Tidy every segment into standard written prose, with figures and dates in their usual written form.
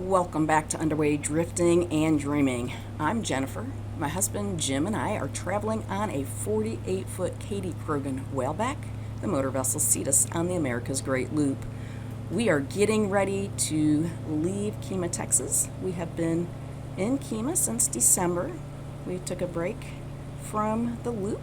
Welcome back to Underway Drifting and Dreaming. I'm Jennifer. My husband Jim and I are traveling on a 48-foot Kadey Krogen Whaleback, the motor vessel Cetus, on the America's Great Loop. We are getting ready to leave Kemah, Texas. We have been in Kemah since December. We took a break from the loop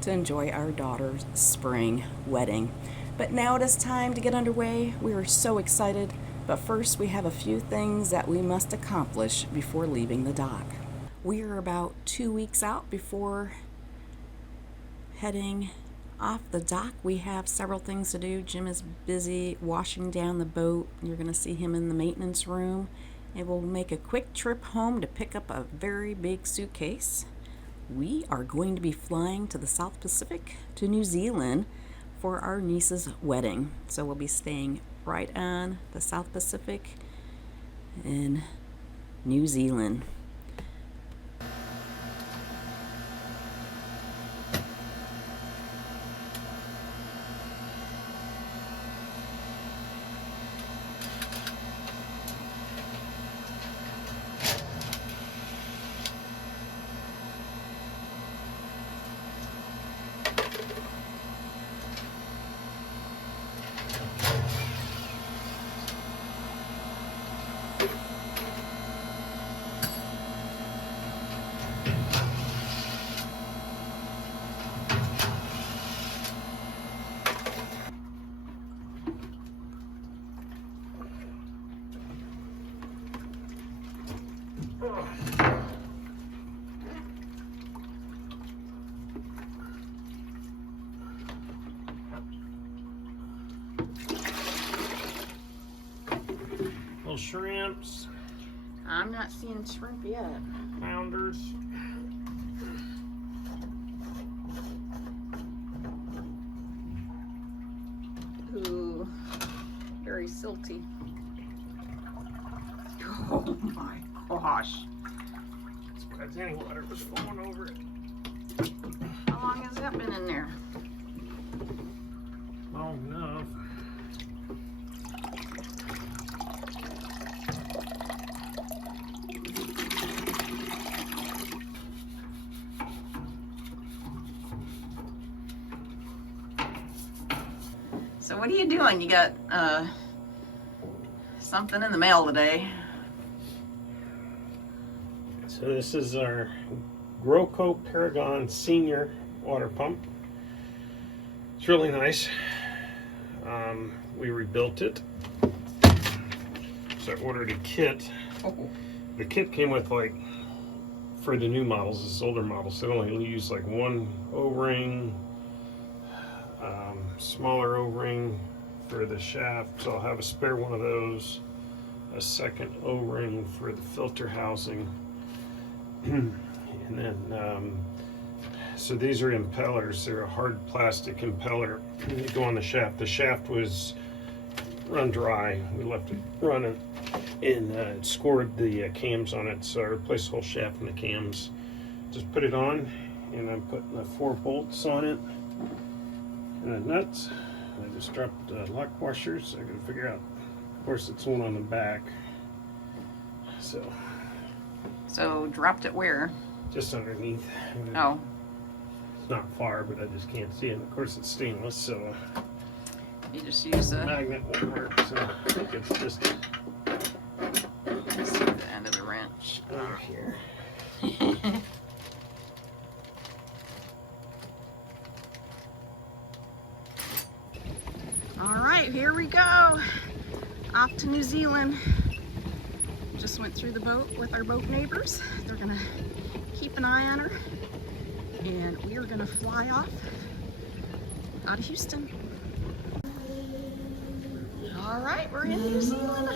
to enjoy our daughter's spring wedding. But now it is time to get underway. We are so excited. But first, we have a few things that we must accomplish before leaving the dock. We are about 2 weeks out before heading off the dock. We have several things to do. Jim is busy washing down the boat. You're going to see him in the maintenance room. And we'll make a quick trip home to pick up a very big suitcase. We are going to be flying to the South Pacific, to New Zealand, for our niece's wedding. So we'll be staying right on the South Pacific in New Zealand. Little shrimps. I'm not seeing shrimp yet. Pounders. Ooh, very silty. Oh my gosh. Surprised any water was flowing over it. How long has that been in there? Long enough. So what are you doing? You got something in the mail today. So this is our Growco Paragon Senior water pump. It's really nice. We rebuilt it. So I ordered a kit. Oh. The kit came with, like, for the new models, this older models, they only use like one O-ring, smaller O-ring for the shaft, so I'll have a spare one of those, a second O-ring for the filter housing, and then so these are impellers. They're a hard plastic impeller. They go on the shaft. The shaft was run dry. We left it running, and it scored the cams on it, so I replaced the whole shaft and the cams. Just put it on, and I'm putting the 4 bolts on it and the nuts. I just dropped the lock washers. I gotta figure out, of course it's one on the back, So dropped it where? just underneath. Oh. It's not far, but I just can't see it. Of course it's stainless, so You just use the the magnet won't work, so I think it's just the end of the wrench. over here. All right, here we go. Off to New Zealand. Just went through the boat with our boat neighbors. They're gonna keep an eye on her. And we are gonna fly off out of Houston. All right, we're in New Zealand.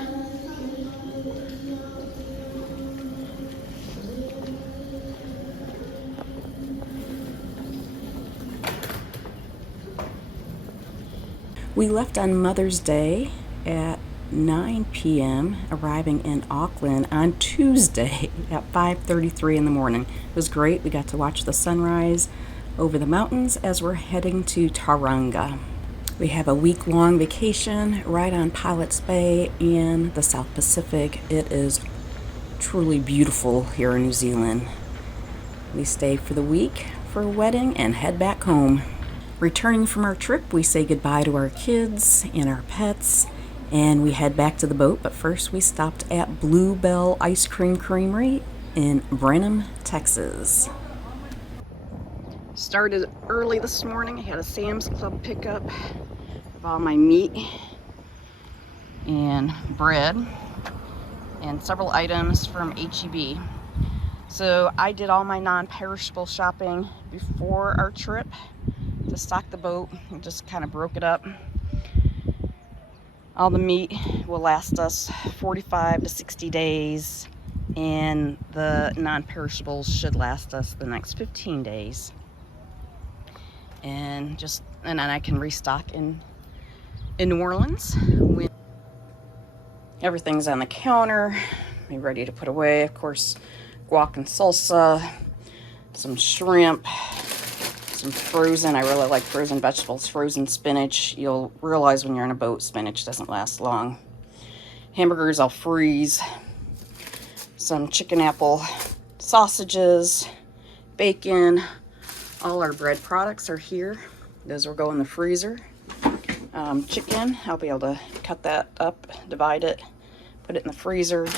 We left on Mother's Day at 9 p.m., arriving in Auckland on Tuesday at 5:33 in the morning. It was great. We got to watch the sunrise over the mountains as we're heading to Tauranga. We have a week-long vacation right on Pilot's Bay in the South Pacific. It is truly beautiful here in New Zealand. We stay for the week for a wedding and head back home. Returning from our trip, we say goodbye to our kids and our pets, and we head back to the boat. But first, we stopped at Bluebell Ice Cream Creamery in Brenham, Texas. Started early this morning. I had a Sam's Club pickup of all my meat and bread and several items from HEB. So I did all my non-perishable shopping before our trip to stock the boat and just kind of broke it up. All the meat will last us 45 to 60 days, and the non-perishables should last us the next 15 days. And then I can restock in New Orleans. Everything's on the counter, be ready to put away. Of course, guac and salsa, some shrimp, some frozen. I really like frozen vegetables, frozen spinach. You'll realize when you're on a boat, spinach doesn't last long. Hamburgers I'll freeze. Some chicken apple sausages, bacon. All our bread products are here. Those will go in the freezer. Chicken, I'll be able to cut that up, divide it, put it in the freezer.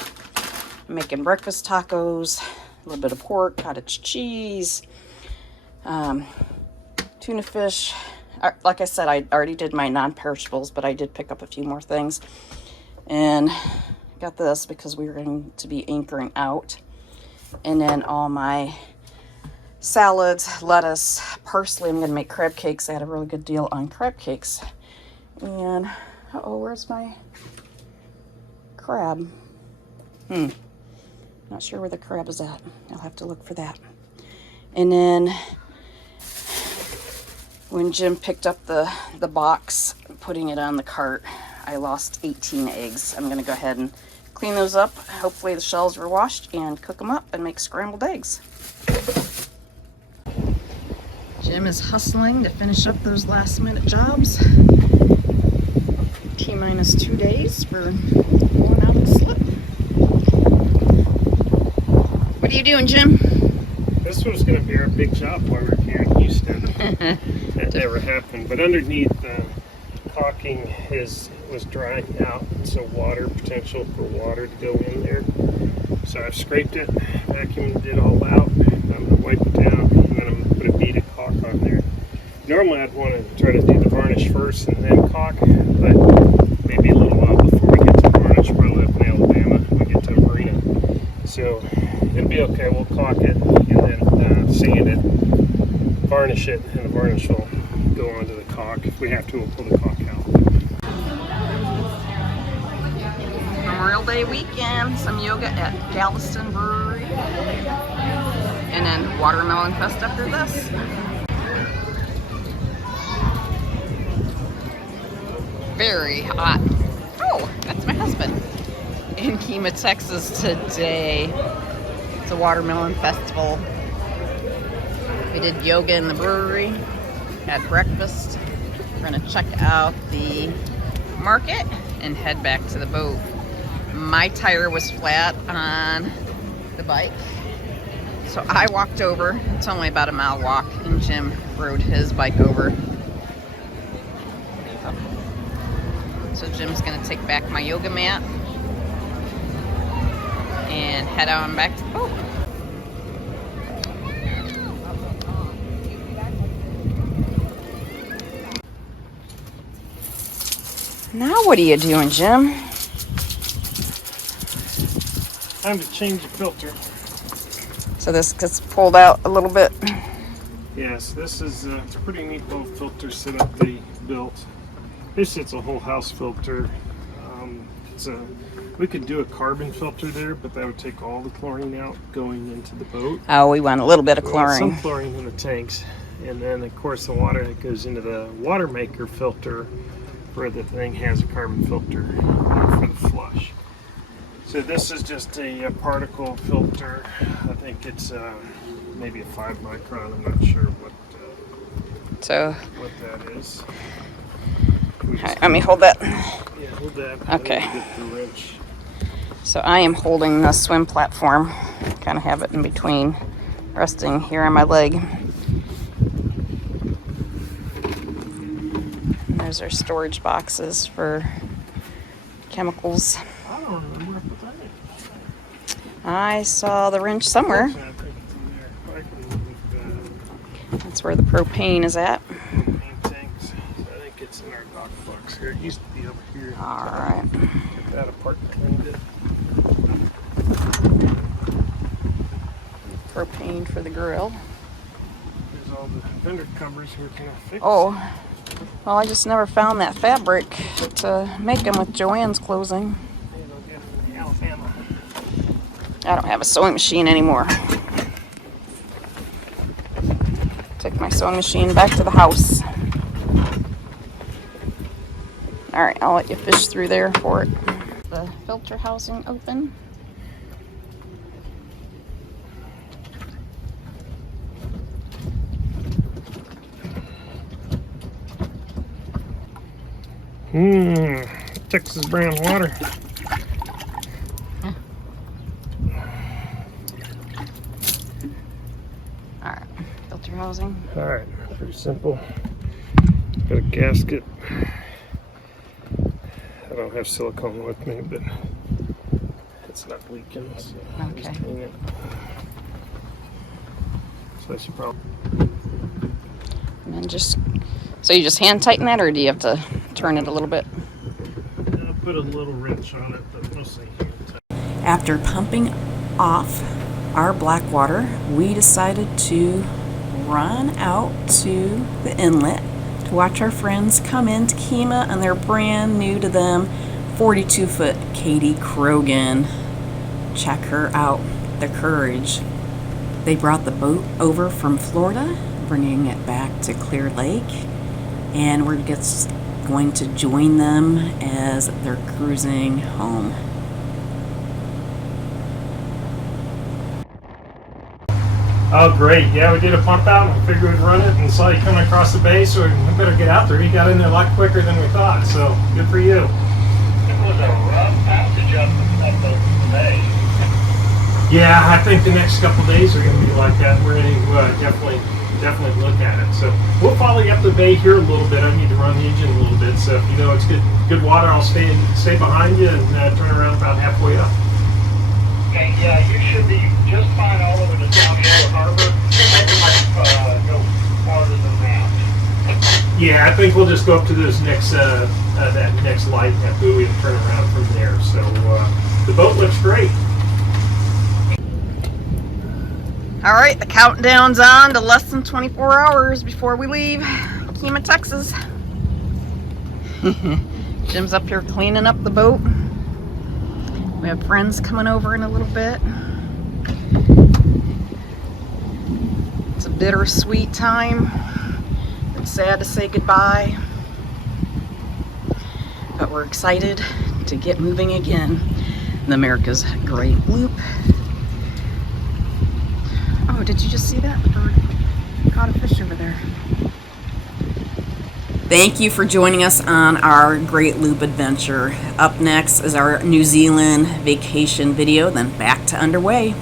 I'm making breakfast tacos, a little bit of pork, cottage cheese, tuna fish. Like I said, I already did my non-perishables, but I did pick up a few more things. And got this because we were going to be anchoring out. And then all my salads, lettuce, parsley. I'm going to make crab cakes. I had a really good deal on crab cakes. And, uh-oh, where's my crab? Not sure where the crab is at. I'll have to look for that. And then when Jim picked up the box, putting it on the cart, I lost 18 eggs. I'm going to go ahead and clean those up. Hopefully the shells were washed, and cook them up and make scrambled eggs. Jim is hustling to finish up those last minute jobs. T-minus 2 days for going out and slip. What are you doing, Jim? This was going to be our big job while we were here in Houston. That never happened. But underneath, the caulking was drying out, so potential for water to go in there. So I've scraped it, vacuumed it all out. I'm going to wipe it down, and then I'm going to put a bead of caulk on there. Normally I'd want to try to do the varnish first and then caulk, but maybe a little while before we get to varnish, probably up in Alabama when we get to a marina. So it'll be okay. We'll caulk it and then sand it, varnish it, and the varnish will go onto the caulk. If we have to, we'll pull the caulk out. Memorial Day weekend, some yoga at Galveston Brewery, and then Watermelon Fest after this. Very hot. Oh, that's my husband. In Kemah, Texas today. It's a watermelon festival. We did yoga in the brewery, had breakfast. We're gonna check out the market and head back to the boat. My tire was flat on the bike, so I walked over. It's only about a mile walk, and Jim rode his bike over. So Jim's gonna take back my yoga mat and head on back to the boat. Now what are you doing, Jim? Time to change the filter. So this gets pulled out a little bit. Yes, this is it's a pretty neat little filter setup they built. This is a whole house filter. We could do a carbon filter there, but that would take all the chlorine out going into the boat. Oh, we want a little bit of chlorine. Some chlorine in the tanks, and then of course the water that goes into the water maker filter for the thing has a carbon filter for the flush. So this is just a particle filter. I think it's maybe a 5 micron. I'm not sure what that is. Alright, let me hold that. Yeah, hold that. Okay. Get the wrench. So I am holding the swim platform. Kind of have it in between, resting here on my leg. And there's our storage boxes for chemicals. I don't remember if it's on it. I saw the wrench somewhere. I think it's in there. I can look That's where the propane is at. propane tanks. I think it's in our dock box here. It used to be over here. Alright. Took that apart and cleaned it. Propane for the grill. There's all the fender covers here. Can I fix? Oh, well, I just never found that fabric to make them with Joanne's closing. Maybe I'll get it in Alabama. I don't have a sewing machine anymore. Take my sewing machine back to the house. Alright, I'll let you fish through there for it. The filter housing open. Texas brown water. Alright, filter housing. Alright, pretty simple. Got a gasket. I don't have silicone with me, but it's not leaking, so Okay. just clean it. So I should probably. And then so you just hand tighten that, or do you have to turn it a little bit? I'll put a little wrench on it, but mostly hand tight. After pumping off our black water, we decided to run out to the inlet to watch our friends come into Kemah on their brand new to them 42-foot Kadey Krogen. Check her out, the courage. They brought the boat over from Florida, bringing it back to Clear Lake, and we're just going to join them as they're cruising home. Oh, great. Yeah, we did a pump out. We figured we'd run it and saw you coming across the bay, so we better get out there. You got in there a lot quicker than we thought, so good for you. It was a rough passage up the bay. Yeah, I think the next couple days are going to be like that. We're going to definitely look at it. So we'll follow you up the bay here a little bit. I need to run the engine a little bit, so if you know it's good water, I'll stay behind you and turn around about halfway up. Okay, yeah, you should be just fine all over the South Shore Harbor. Maybe go farther than that. Yeah, I think we'll just go up to this next that next light, that buoy, and turn around from there. So the boat looks great. All right, the countdown's on to less than 24 hours before we leave Kemah, Texas. Jim's up here cleaning up the boat. We have friends coming over in a little bit. It's a bittersweet time. It's sad to say goodbye, but we're excited to get moving again in America's Great Loop. Oh, did you just see that? The bird caught a fish over there. Thank you for joining us on our Great Loop adventure. Up next is our New Zealand vacation video, then back to underway.